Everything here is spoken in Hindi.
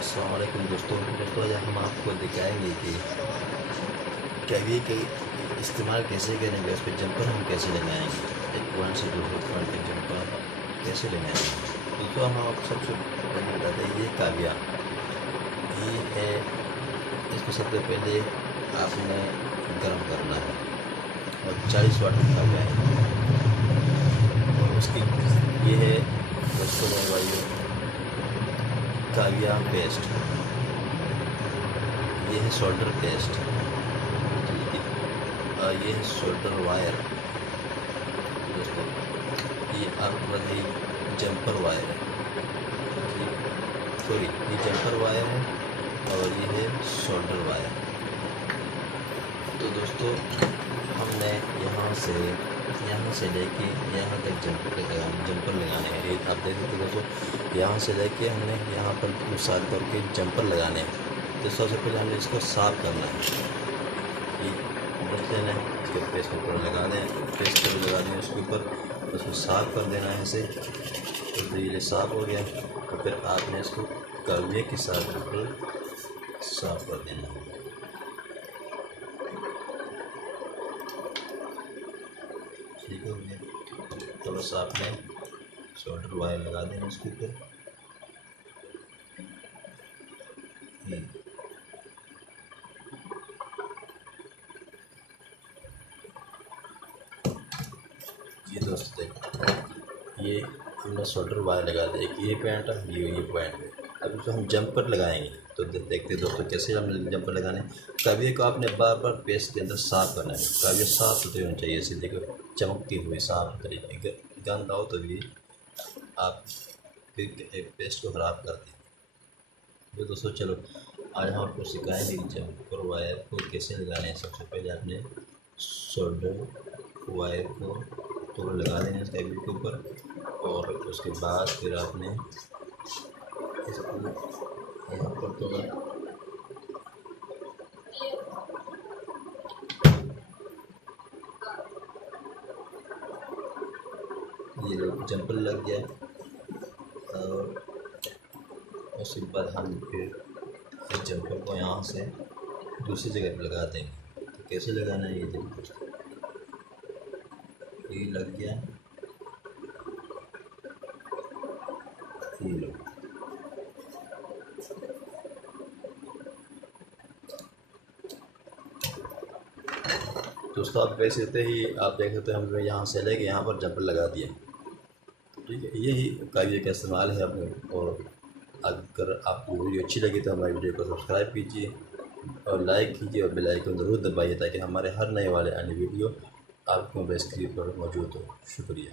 अस्सलाम वालेकुम दोस्तों आज हम आपको दिखाएंगे कि कैविए के इस्तेमाल कैसे करेंगे, उस पर जंपर हम कैसे लगाएंगे, एक पॉइंट से दूसरे पॉइंट तक जंपर कैसे लगाएंगे। दोस्तों हम आपको सबसे पहले बताते हैं, ये काविया ये है। इसको सबसे पहले आपने गर्म करना है और 40 वाट का काविया है। और उसकी ये है दोस्तों भाइयों काविया पेस्ट, ये है सोल्डर पेस्ट, ये है सोल्डर वायर दोस्तों, ये आपका है जंपर वायर है, सॉरी ये जंपर वायर है और ये है सोल्डर वायर। तो दोस्तों हमने यहाँ से लेके यहाँ तक जंपर लगाने हैं। आप देख सकते दोस्तों, यहाँ से लेके हमने यहाँ पर साथ करके जंपर लगाने हैं। तो सबसे पहले हमने इसको साफ करना है, ब्रश लेना है, इसके पेस्ट के ऊपर लगा दें, पेस्ट कर लगा दें उसके ऊपर, उसको साफ कर देना है ऐसे। तो ये साफ हो गया, तो फिर आपने इसको काविये के साथ ऊपर साफ कर देना है। ठीक हो गया, तो बस आपने सोल्डर वायर लगा देना इसके ऊपर। ये दोस्तों देखो, ये हमने सोल्डर वायर लगा दिया, एक ये पॉइंट है, ये पॉइंट है। अब इसको हम जंपर लगाएंगे, तो देखते दोस्तों कैसे हम जंपर लगाने। काविये को आपने बार बार पेस्ट के अंदर साफ करना है। काविये साफ सुथरे होने चाहिए, इसे देखो चमकती हुई साफ तरीके, गंद आओ तो भी आप फिर पेस्ट को ख़राब कर दें। तो दोस्तों चलो आज हम आपको सिखाएंगे जंपर वायर को कैसे लगाने हैं। सबसे पहले आपने सोल्डर वायर को तो लगा देना इस काविये के ऊपर, और उसके बाद फिर आपने इसको यहाँ पर तो ये जंपर लग गया। और उसके बाद हम फिर इस जंपर को यहाँ से दूसरी जगह पर लगा देंगे। तो कैसे लगाना है ये देखो, ये लग गया, ये लो। दोस्तों आप देख सकते ही, आप देख सकते हैं हमने यहाँ से लेके यहाँ पर जंपर लगा दिया। ठीक है, यही काविये का इस्तेमाल है अपने। और अगर आपको वीडियो अच्छी लगी तो हमारी वीडियो को सब्सक्राइब कीजिए और लाइक कीजिए और बेल आइकन ज़रूर दबाइए, ताकि हमारे हर नए वाले अन्य वीडियो आपको मोबाइल स्क्रीन पर मौजूद हो। शुक्रिया।